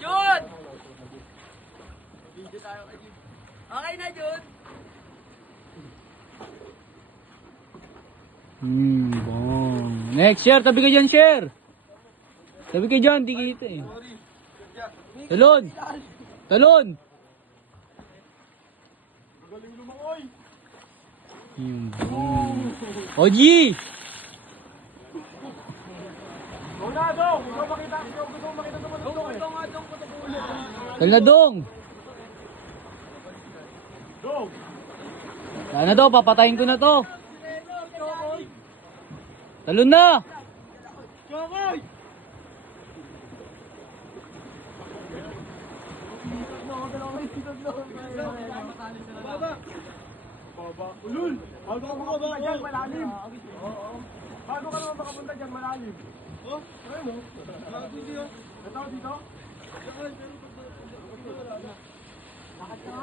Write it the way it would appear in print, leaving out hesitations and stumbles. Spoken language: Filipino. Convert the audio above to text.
Jun! Okay na, Jun. Bong. Next, share. Tabi ka dyan, share. Tabi ka dyan, di kita eh. Talon! Talon! Magaling lumangoy. Oji! Dong! Ikaw makita. Ikaw gusto mo makita naman ng dong eh. Tal na dong! Dong! Saan na to? Papatayin ko na to. Talon na! Chokoy! Baba. Ulul! Bago ka makapunta dyan, malalim. Bago ka naman makapunta dyan, malalim. Oh, ayun o. Ito dito? Lakad ka?